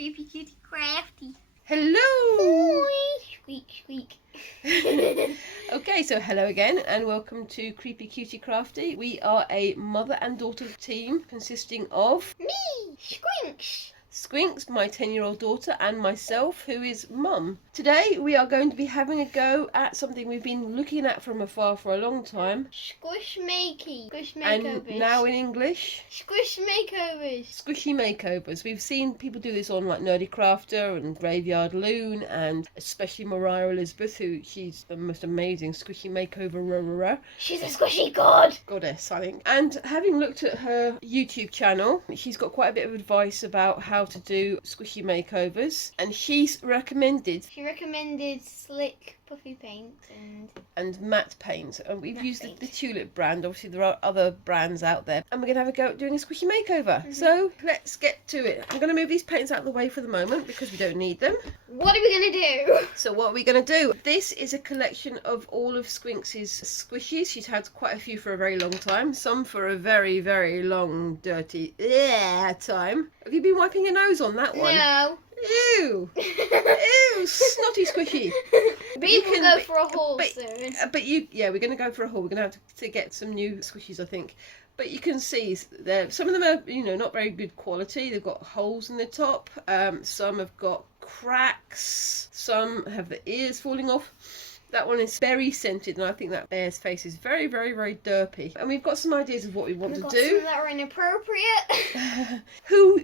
Creepy Cutie Crafty. Hello! Squeak, squeak. Okay, so hello again and welcome to Creepy Cutie Crafty. We are a mother and daughter team consisting of Me, Squinks. Squinks, my 10-year-old daughter, and myself, who is Mum. Today we are going to be having a go at something we've been looking at from afar for a long time. Squish makeovers. And now in English, Squish makeovers. squishy makeovers. We've seen people do this on like Nerdy Crafter and Graveyard Loon, and especially Mariah Elizabeth, who she's the most amazing squishy makeover. She's a squishy god. Goddess, I think. And having looked at her YouTube channel, she's got quite a bit of advice about how to do squishy makeovers, and she's recommended She recommended slick puffy paint and matte paint, and we've Matte used paint. the Tulip brand. Obviously there are other brands out there, and we're gonna have a go at doing a squishy makeover. So let's get to it. I'm gonna move these paints out of the way for the moment because we don't need them. What are we gonna do? So what are we going to do? This is a collection of all of Squinks' squishies. She's had quite a few for a very long time. Some for a very, very long, dirty time. Have you been wiping your nose on that one? No. Ew! Ew! Snotty squishy! We will go for a haul soon. We're going to go for a haul. We're going to have to get some new squishies, I think. But you can see some of them are, not very good quality. They've got holes in the top. Some have got cracks. Some have the ears falling off. That one is berry scented, and I think that bear's face is very, very, very derpy. And we've got some ideas of what we want to do. Some that are inappropriate. Who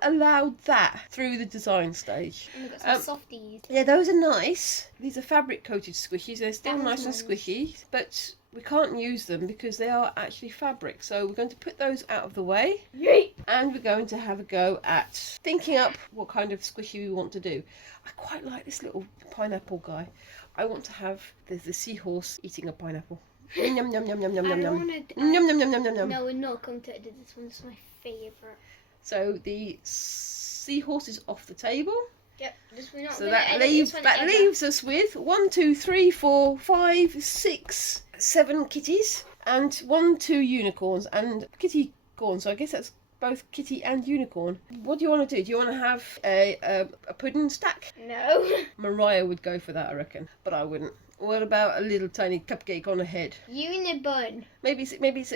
allowed that through the design stage? And we've got some softies. Yeah, those are nice. These are fabric coated squishies. They're still That nice one's and squishy, but we can't use them because they are actually fabric. So we're going to put those out of the way. Yay! And we're going to have a go at thinking up what kind of squishy we want to do. I quite like this little pineapple guy. I want to have the seahorse eating a pineapple. Yum yum yum yum yum yum yum yum. Yum yum yum yum yum yum. No, we're not going to edit this one. It's my favourite. So the seahorse is off the table. Yep. We're not So gonna that edit leaves this one ever. leaves us with 1, 2, 3, 4, 5, 6, 7 kitties and 1, 2 unicorns and kitty corn. So I guess that's both kitty and unicorn. What do you want to do? Do you want to have a pudding stack? No. Mariah would go for that, I reckon, but I wouldn't. What about a little tiny cupcake on a head? Unibun. Maybe it's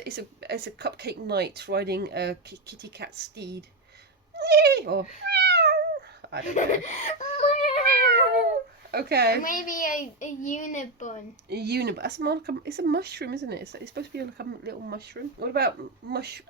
a cupcake knight riding a kitty cat steed. Or I don't know. Okay. Maybe a unibun. It's a mushroom, isn't it? It's supposed to be like a little mushroom. What about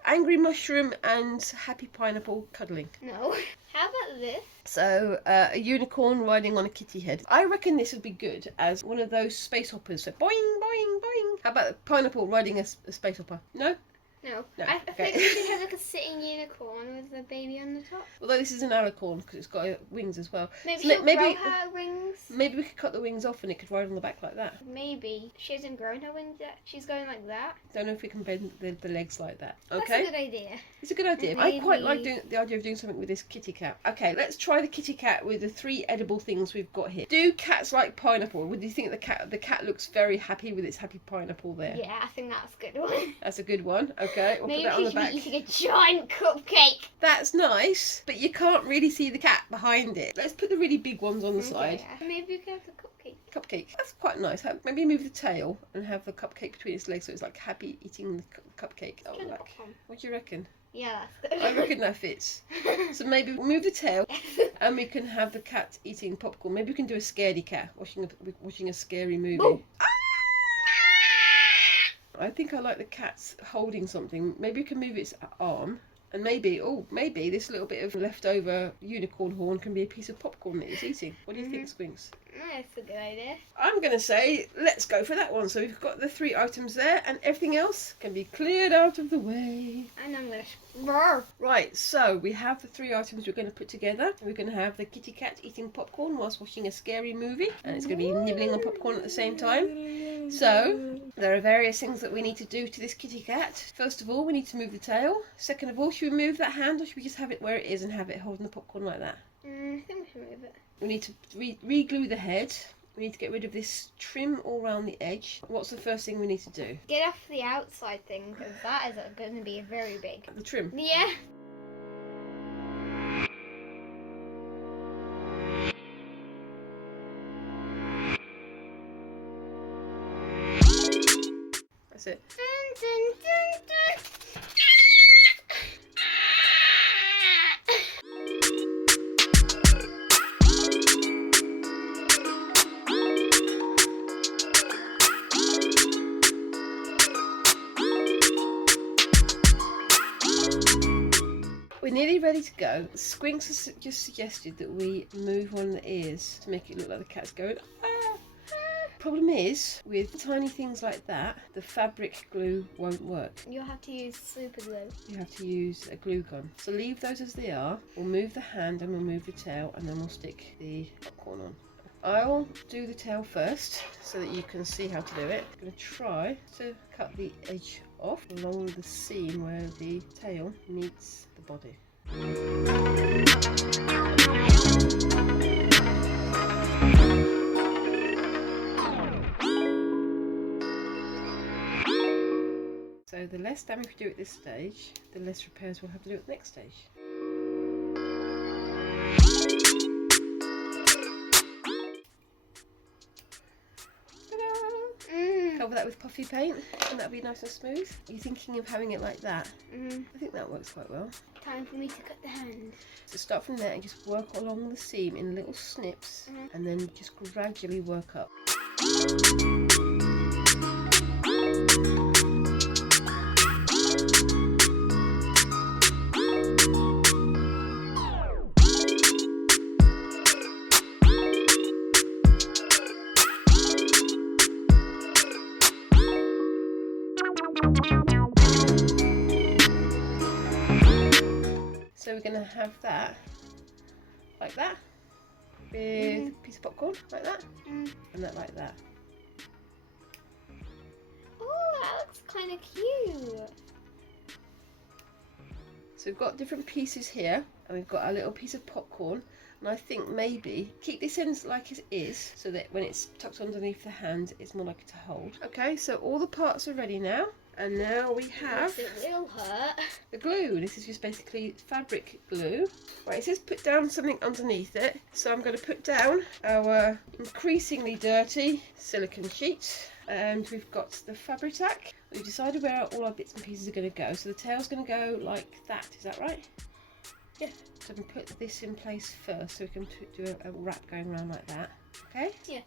angry mushroom and happy pineapple cuddling? No. How about this? So a unicorn riding on a kitty head. I reckon this would be good as one of those space hoppers. So boing, boing, boing. How about a pineapple riding a space hopper? No? No. No, I okay. think we should have like a sitting unicorn with a baby on the top. Although this is an alicorn because it's got wings as well. Maybe So she'll grow her wings. Maybe we could cut the wings off and it could ride on the back like that. Maybe. She hasn't grown her wings yet. She's going like that. Don't know if we can bend the legs like that. That's Okay? a good idea. It's a good idea. I quite like the idea of doing something with this kitty cat. Okay, let's try the kitty cat with the 3 edible things we've got here. Do cats like pineapple? Would you think the cat looks very happy with its happy pineapple there? Yeah, I think that's a good one. That's a good one. Okay, we'll Maybe put that on she the should back. be eating a giant cupcake. That's nice, but you can't really see the cat behind it. Let's put the really big ones on the side. Yeah. Maybe you can have the cupcake. Cupcake. That's quite nice. Maybe move the tail and have the cupcake between its legs so it's like happy eating the cupcake. Oh, Try the like, popcorn. what do you reckon? Yeah, that's good. I reckon that fits. So maybe move the tail and we can have the cat eating popcorn. Maybe we can do a scaredy cat watching a scary movie. Whoa. I think I like the cat's holding something. Maybe we can move its arm. And maybe this little bit of leftover unicorn horn can be a piece of popcorn that it's eating. What do you think, Squinks? That's a good idea. I'm going to say, let's go for that one. So we've got the 3 items there, and everything else can be cleared out of the way. And I'm going to... Right, so we have the 3 items we're going to put together. We're going to have the kitty cat eating popcorn whilst watching a scary movie. And it's going to be nibbling on popcorn at the same time. So, there are various things that we need to do to this kitty cat. First of all, we need to move the tail. Second of all, should we move that hand or should we just have it where it is and have it holding the popcorn like that? I think we should move it. We need to re-glue the head. We need to get rid of this trim all around the edge. What's the first thing we need to do? Get off the outside thing, because that is going to be very big. The trim. Yeah. That's it. We're nearly ready to go. Squinks has just suggested that we move one of the ears to make it look like the cat's going, ah. Problem is, with tiny things like that, the fabric glue won't work. You'll have to use super glue. You have to use a glue gun. So leave those as they are. We'll move the hand and we'll move the tail, and then we'll stick the popcorn on. I'll do the tail first so that you can see how to do it. I'm going to try to cut the edge off along the seam where the tail meets the body. So the less damage we do at this stage, the less repairs we'll have to do at the next stage. Cover that with puffy paint and that'll be nice and smooth. Are you thinking of having it like that? I think that works quite well. Time for me to cut the hand. So start from there and just work along the seam in little snips and then just gradually work up. So we're going to have that, like that, with a piece of popcorn, like that, and that like that. Oh, that looks kind of cute. So we've got different pieces here, and we've got our little piece of popcorn, and I think maybe keep this end like it is, so that when it's tucked underneath the hand, it's more likely to hold. Okay, so all the parts are ready now. And now we have It will hurt. the glue. This is just basically fabric glue. Right, it says put down something underneath it. So I'm going to put down our increasingly dirty silicone sheet. And we've got the fabric-tack. We've decided where all our bits and pieces are going to go. So the tail's going to go like that. Is that right? Yeah. So we can put this in place first so we can do a wrap going around like that. Okay? Yeah.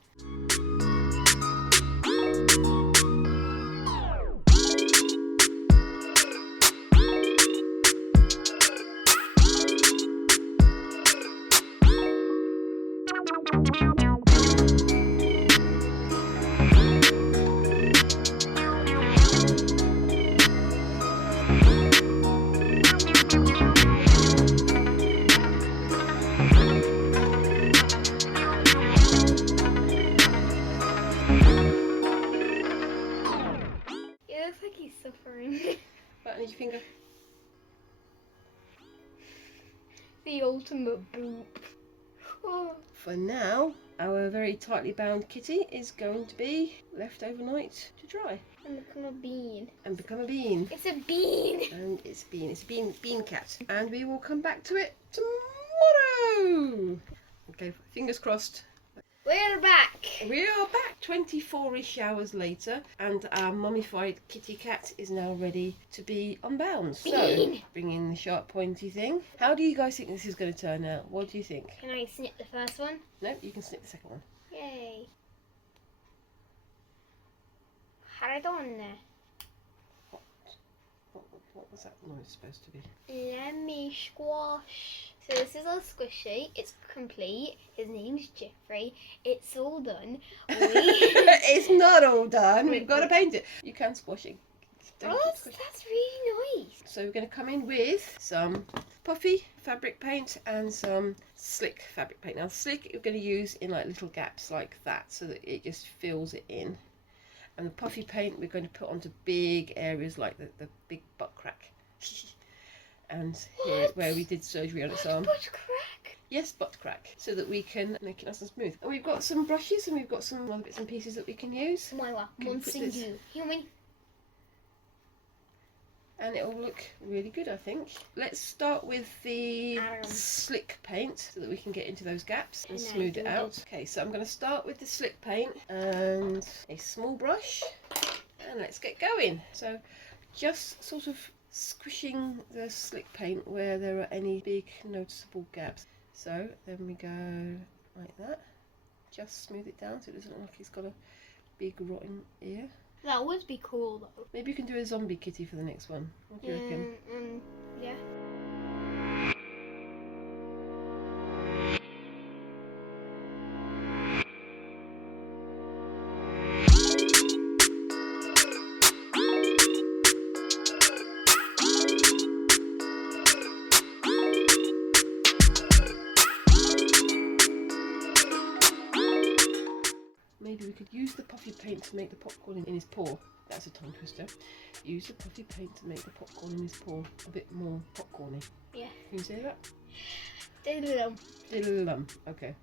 It looks like he's suffering. Right, need your finger. The ultimate boop. Oh. For now, our very tightly bound kitty is going to be left overnight to dry. And become a bean. And become a bean. It's a bean! And it's a bean cat. And we will come back to it tomorrow! Okay, fingers crossed. We're back! We are back 24-ish hours later, and our mummified kitty cat is now ready to be unbound. So, Bean. bring in the sharp pointy thing. How do you guys think this is going to turn out? What do you think? Can I snip the first one? No, you can snip the second one. Yay. Haradone. What was that noise supposed to be? Let me squash. So this is our squishy. It's complete. His name's Jeffrey. It's all done. It's not all done. We've got to paint it. You can squash it. Oh, that's really nice. So we're going to come in with some puffy fabric paint and some slick fabric paint. Now slick we're going to use in like little gaps like that so that it just fills it in. And the puffy paint we're going to put onto big areas like the big butt crack. And here where we did surgery on its arm. Butt crack? Yes, butt crack. So that we can make it nice and smooth. And we've got some brushes and we've got some other bits and pieces that we can use. And it will look really good, I think. Let's start with the slick paint so that we can get into those gaps and smooth it out. Okay, so I'm going to start with the slick paint and a small brush. And let's get going. So just sort of squishing the slick paint where there are any big noticeable gaps. So then we go like that. Just smooth it down so it doesn't look like he's got a big rotten ear. That would be cool though. Maybe you can do a zombie kitty for the next one. What do you reckon? Yeah. Maybe we could use the puffy paint to make the popcorn in his paw. That's a tongue twister. Use the puffy paint to make the popcorn in his paw a bit more popcorny. Yeah. Can you say that? Diddle-dum. Diddle-dum. Okay.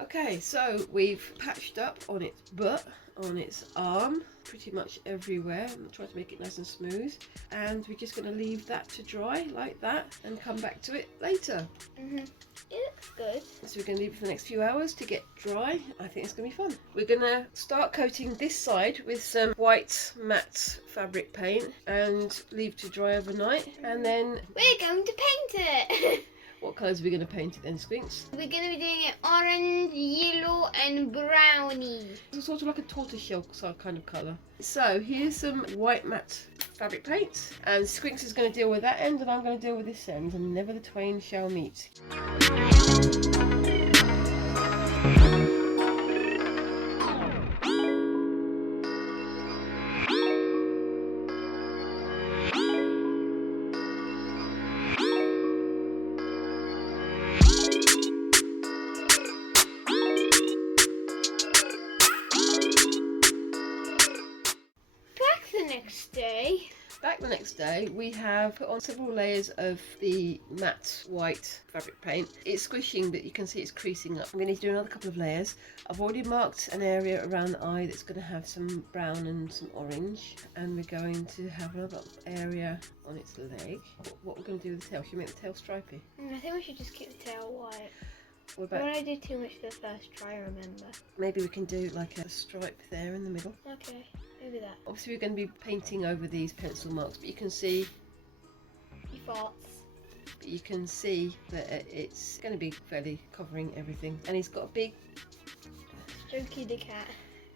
Okay, so we've patched up on its butt, on its arm, pretty much everywhere. I'm trying to make it nice and smooth. And we're just going to leave that to dry like that and come back to it later. It looks good. So we're going to leave it for the next few hours to get dry. I think it's going to be fun. We're going to start coating this side with some white matte fabric paint and leave to dry overnight. And then We're going to paint it. what colours are we going to paint it then, Squinks? We're going to be doing it orange, yellow and browny. It's sort of like a tortoiseshell kind of colour. So here's some white matte fabric paint, and Squinks is going to deal with that end and I'm going to deal with this end, and never the twain shall meet. Back the next day, we have put on several layers of the matte white fabric paint. It's squishing, but you can see it's creasing up. I'm going to do another couple of layers. I've already marked an area around the eye that's going to have some brown and some orange, and we're going to have another area on its leg. What we're going to do with the tail? Should we make the tail stripy? I think we should just keep the tail white. What about, I don't want to do too much for the first try, remember. maybe we can do like a stripe there in the middle. Okay, maybe that. Obviously we're going to be painting over these pencil marks, but you can see He farts. that it's going to be fairly covering everything. And he's got a big Strokey the cat.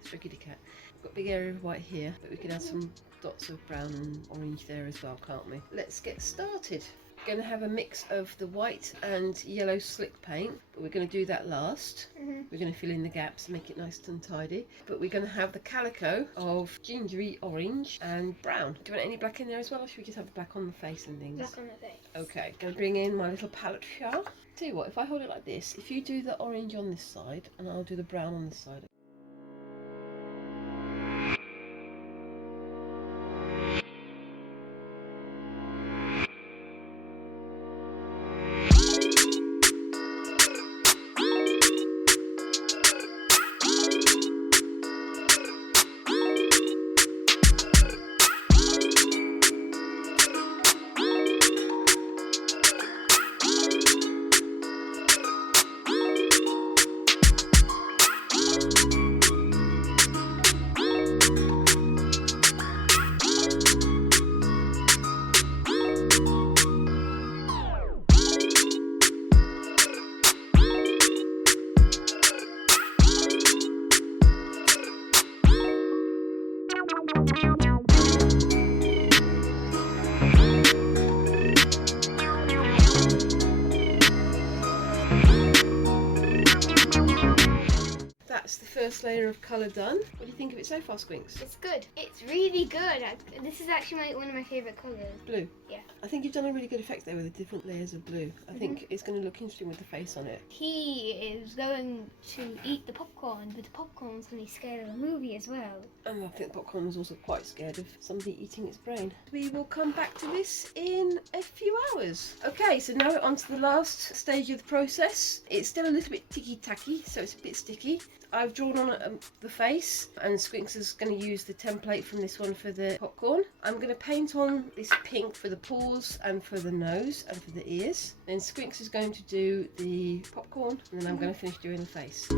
Strokey the cat. We've got a big area of white here, but we can add some dots of brown and orange there as well, can't we? Let's get started. We're going to have a mix of the white and yellow slick paint, but we're going to do that last. We're going to fill in the gaps and make it nice and tidy. But we're going to have the calico of gingery orange and brown. Do you want any black in there as well, or should we just have the black on the face and things? Black on the face. Okay, going to bring in my little palette jar. Tell you what, if I hold it like this, if you do the orange on this side and I'll do the brown on this side. first layer of colour done. What do you think of it so far, Squinks? It's good. It's really good. This is actually one of my favourite colours. Blue? Yeah. I think you've done a really good effect there with the different layers of blue. I think it's going to look interesting with the face on it. He is going to eat the popcorn, but the popcorn's going to be scared of the movie as well. And I think the popcorn is also quite scared of somebody eating its brain. We will come back to this in a few hours. Okay, so now we're on to the last stage of the process. It's still a little bit ticky-tacky, so it's a bit sticky. I've drawn on the face, and Squinks is going to use the template from this one for the popcorn. I'm going to paint on this pink for the paws and for the nose and for the ears. Then Squinks is going to do the popcorn, and then I'm going to finish doing the face.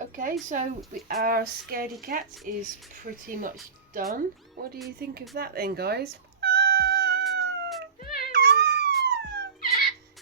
Okay, so our scaredy cat is pretty much done. What do you think of that then, guys?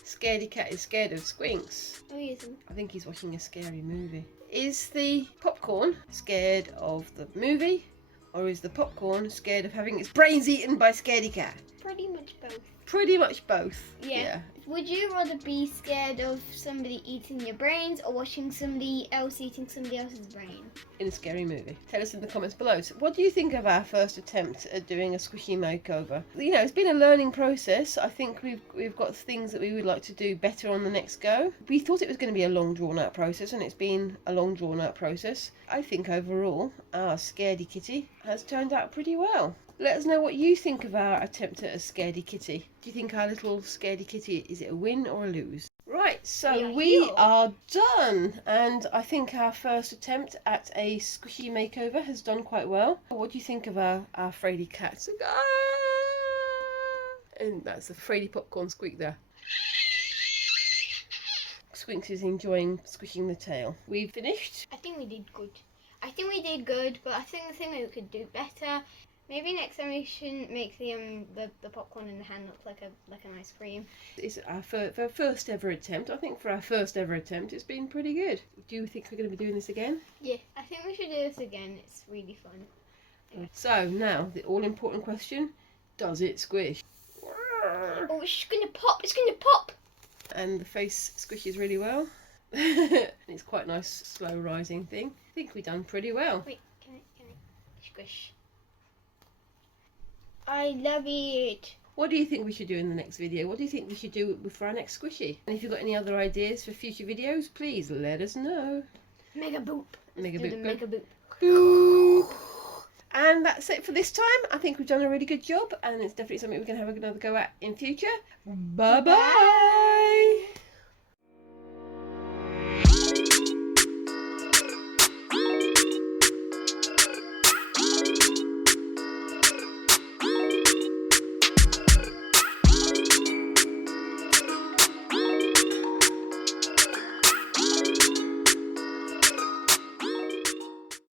Scaredy cat is scared of Squinks. Oh, he isn't. I think he's watching a scary movie. Is the popcorn scared of the movie, or is the popcorn scared of having its brains eaten by scaredy cat? Pretty much both. Pretty much both. Yeah. Would you rather be scared of somebody eating your brains or watching somebody else eating somebody else's brain? In a scary movie. Tell us in the comments below. So what do you think of our first attempt at doing a squishy makeover? You know, it's been a learning process. I think we've got things that we would like to do better on the next go. We thought it was going to be a long drawn out process, and it's been a long drawn out process. I think overall our scaredy kitty has turned out pretty well. Let us know what you think of our attempt at a scaredy kitty. Do you think our little scaredy kitty, is it a win or a lose? Right, so we are done, and I think our first attempt at a squishy makeover has done quite well. What do you think of our Frady cat? And that's a Frady popcorn squeak there. Squinks is enjoying squishing the tail. We've finished. I think we did good. But I think the thing that we could do better. Maybe next time we shouldn't make the popcorn in the hand look like an ice cream. It's our first ever attempt. I think for our first ever attempt, it's been pretty good. Do you think we're going to be doing this again? Yeah, I think we should do this again. It's really fun. Yeah. So now the all important question: does it squish? Oh, it's gonna pop! It's gonna pop! And the face squishes really well. It's quite a nice slow rising thing. I think we've done pretty well. Wait, can I squish? I love it. What do you think we should do in the next video? What do you think we should do for our next squishy? And if you've got any other ideas for future videos, please let us know. Mega boop. Mega boop. Mega boop. Boop. And that's it for this time. I think we've done a really good job, and it's definitely something we can have another go at in future. Bye bye.